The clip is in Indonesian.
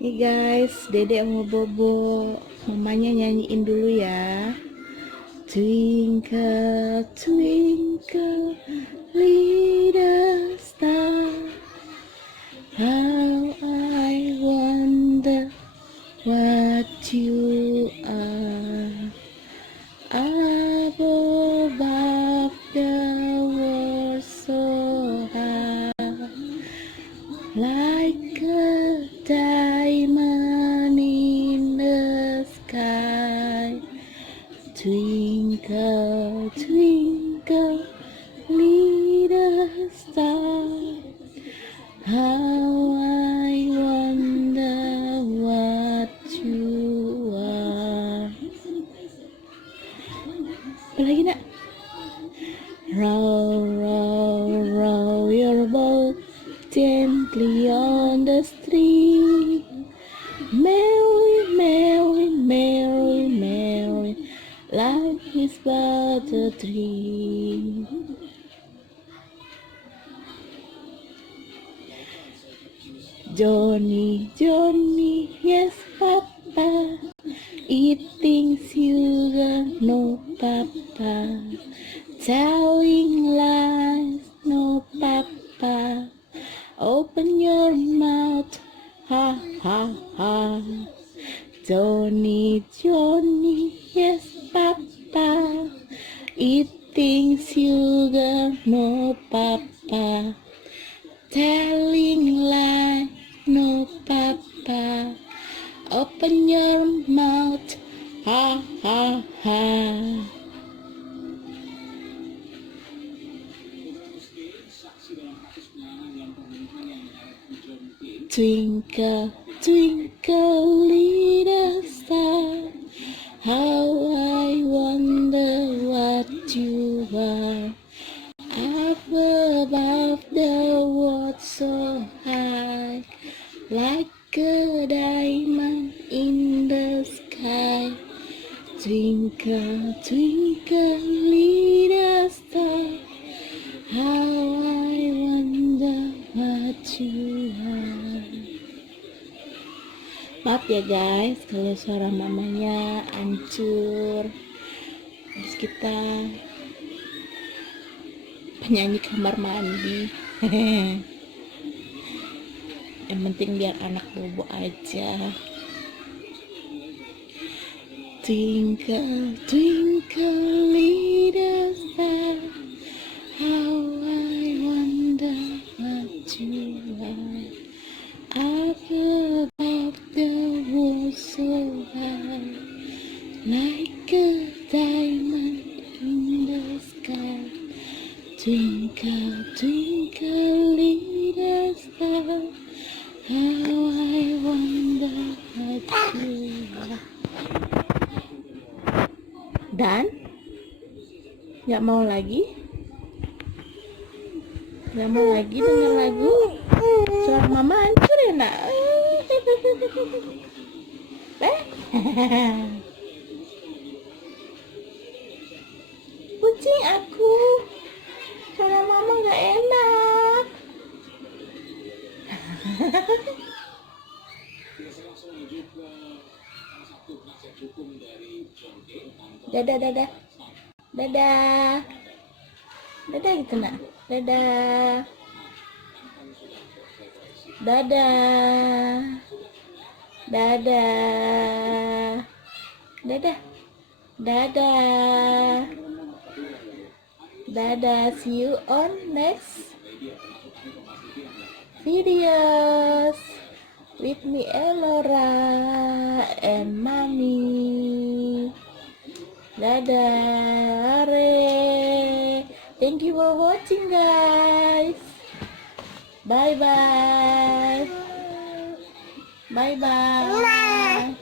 Nih guys, Dede mau bobo. Mamanya nyanyiin dulu ya. Twinkle, twinkle, little star, how I wonder what you are. Above the world so high, like a diamond in the sky. Twinkle, twinkle, little star, how I wonder what you are. Apa lagi nak? Row, row, row your boat gently on the stream. Merry, merry, merry, merry, life is but a dream. Johnny, Johnny, yes papa, eating sugar, no papa, telling lies, no papa, open your mouth, ha ha ha. Johnny, Johnny, yes papa, eating sugar, no papa, telling lie, no papa, open your mouth, ha ha ha. Twinkle, twinkle, little star, how I wonder what you are. Up above the world so high, like a diamond in the sky. Twinkle, twinkle, little star, how I wonder what you are. Maaf ya guys kalau suara mamanya hancur. Terus kita penyanyi kamar mandi. Yang penting biar anak bobo aja. Twinkle, twinkle, little star, how I wonder what you are. Up above the world so high, like a diamond in the sky. Twinkle, twinkle, little star, how I wonder what you are. Dan nggak mau lagi dengar lagu. Suara mama hancur ya nak. Kucing aku, suara mama nggak enak. Dadah, dadah, dadah, dadah gitu nak. Dadah, dadah, dadah, dadah, dadah, dadah. See you on next videos with me, Elora and mommy. Dadah, Are. Thank you for watching guys. Bye bye. Bye bye.